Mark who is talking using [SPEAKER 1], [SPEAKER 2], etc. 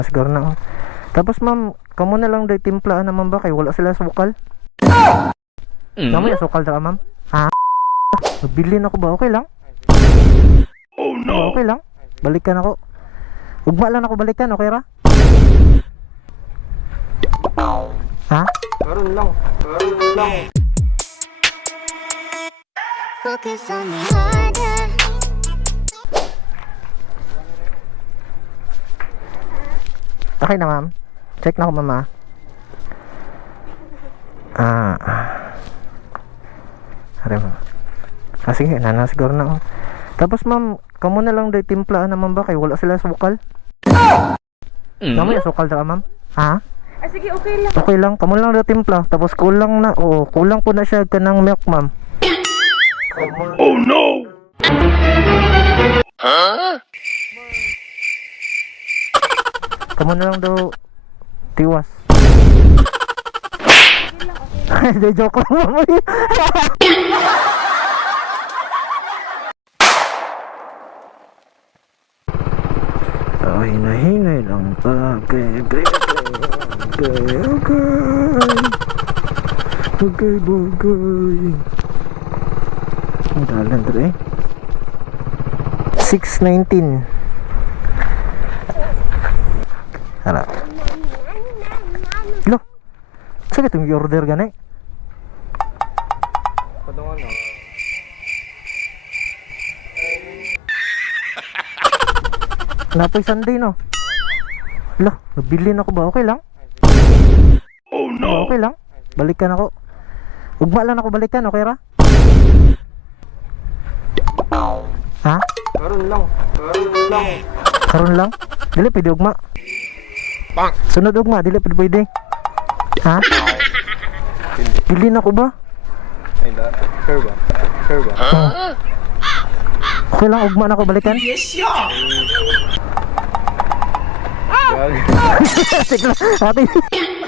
[SPEAKER 1] Siguro na. Tapos ma'am, kamo na lang day timplaan naman ba kay wala sila sukal? Kamo ya sukal ta ma'am? Ha? Bilhin ako ba? Okay lang?
[SPEAKER 2] Oh no!
[SPEAKER 1] Okay lang? Balikan ako. Ugma lang ako balikan, okay ra? Ha?
[SPEAKER 3] Karon lang.
[SPEAKER 4] Focus on me harder.
[SPEAKER 1] Okay na ma'am. Check na ako mama. Are ma'am. Sige, nana siguro na ako. Tapos ma'am, kamo na lang day timplaan naman ba kay wala sila sukal? Kamo ya sukal ta ma'am? Ha?
[SPEAKER 5] Ah, sige, okay lang.
[SPEAKER 1] Okay lang, kamo lang daw timpla. Tapos kulang na, kulang po na siya kanang milk ma'am.
[SPEAKER 2] Oh no!
[SPEAKER 1] Kamo na lang daw tiwas. Hindi, joke lang ma'am. Hinay-hinay lang bagay. Bagay. Ang dalan dito eh. 6:19. Hala. Lo. Sige itong i-order gani.
[SPEAKER 3] Padungan na.
[SPEAKER 1] Napoy Sunday no. Lo, nabili na ako ba? Okay lang?
[SPEAKER 2] Oh no!
[SPEAKER 1] Okay lang? Balikan ako. Ugma lang ako balikan, okay ra? Ha?
[SPEAKER 3] Karon lang.
[SPEAKER 1] Karon lang? Dili pwede ugma.
[SPEAKER 2] Bang!
[SPEAKER 1] Sunod ugma, dili pwede. Ha? Pili na ko ba?
[SPEAKER 3] Ay da. Sure ba?
[SPEAKER 1] Oh. Okay lang, ugma na ako balikan?
[SPEAKER 3] Wag.
[SPEAKER 1] Sige lang, ate.